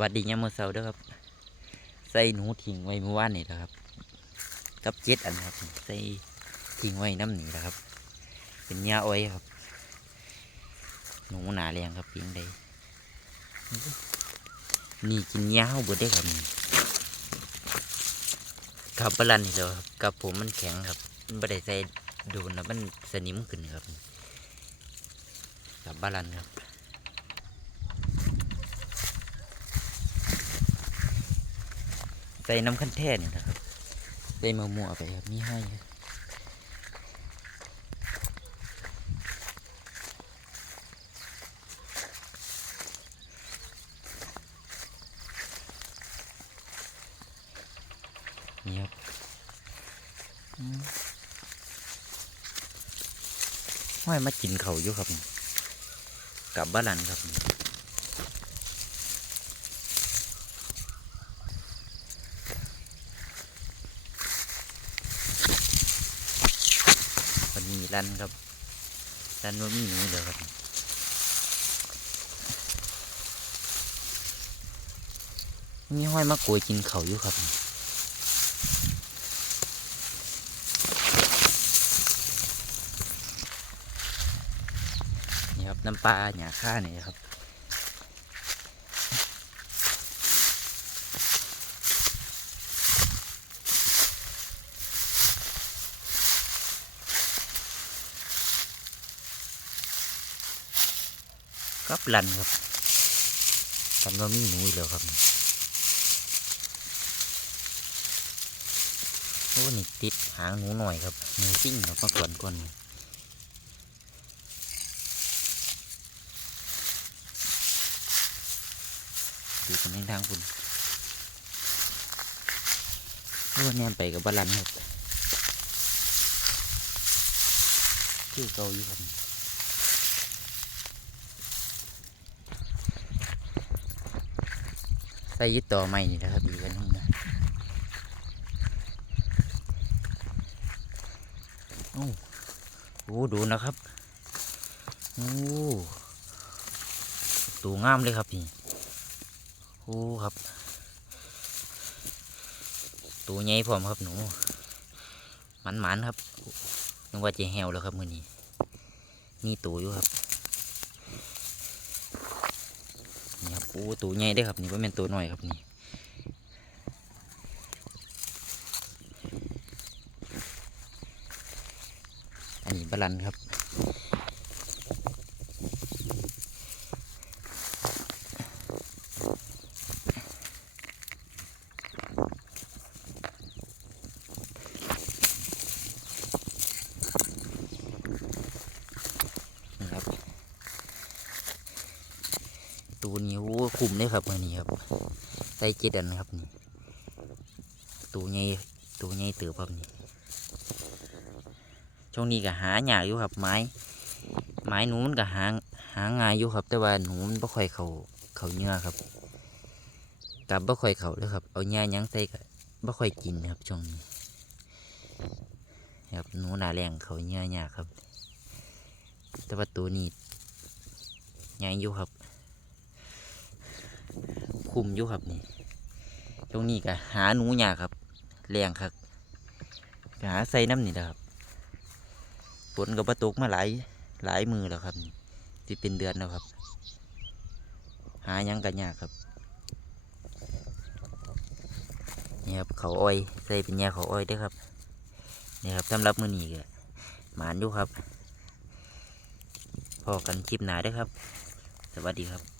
วัสดียามมื้อเช้าเด้อครับ ใส่หนูทิ้งไว้เมื่อวานนี่นะครับ กับเจ็ดอันครับ ใส่ทิ้งไว้น้ำหนีนะครับ เป็นหญ้าอ้อยครับ หนูหนาแรงครับเพียงใดนี่กินหญ้าเฮาบิดได้ครับนี่กับบาลันนี่แล้วครับกับผมมันแข็งครับ มันไม่ได้ใส่โดนแล้วมันสนิมขึ้นครับกับบาลันครับ ใส่น้ำขั้นแท่นี่นะครับใส่มะม่วงไปครับมีให้นี่ครับห้อยมากินเขาอยู่ครับกลับบ้านหลันครับนี่ วันนี้ รันครับรันว่ามีหนูเดียวครับมีห้อยมะกรูดกินเขาอยู่ครับนี่ครับน้ำปลาหยาค่านี่ครับ กับรันครับรันว่ามีหนูอีกแล้วครับโอ้นี่ติดหางหนูหน่อยครับหนูซิ่งครับมาก่อนก่อนดูกันในทางคุณโอ้แนมไปกับบาลันครับชื่อเกาอยู่ครับ ส่ยึดต่อใหม่นี่นะครับอีกันนึงนะโอ้โหดูนะครับโอ้ตูงามเลยครับนี่โอ้ครับตูใหญ่พร้อมครับหนูมันมันๆครับนึกว่าจะแหวแล้วครับมือนี้นี่ตูอยู่ครับ นี่ครับโอ้ตัวใหญ่ได้ครับนี่ว่าเป็นตัวหน่อยครับนี่อันนี้บาลันครับ ตัวนี้โอ้คุ้มเลยครับมือนี้ครับใส่เจ็ดอันครับนี่ตัวใหญ่ตัวใหญ่เติบครับนี่ช่วงนี้ก็หาหยาอยู่ครับไม้ ไม้หนูมันก็หาหาง่ายอยู่ครับ แต่ว่าหนูมันบ่ค่อยเขาเขาเนื้อครับกับบ่ค่อยเขาเลยครับเอาหญ้ายังใส่ก็บ่ค่อยกินครับช่วงนี้ครับหนูหนาแรงเขาเนื้อยากครับ แต่ว่าตัวนี้ใหญ่อยู่ครับ คุมอยู่ครับนี่ช่วงนี้ก็หาหนูหยาครับแรงครับหาใส่น้ำนี่นะครับฝนกับประตกมาหลายหลายมือแล้วครับที่เป็นเดือนแล้วครับ หายังกันยากครับนี่ครับเขาอ้อยใส่เป็นแย่เขาอ้อยด้วยครับนี่ครับสำหรับมือนี้ก็หมานอยู่ครับพอกันคลิปหนาด้วยครับ สวัสดีครับ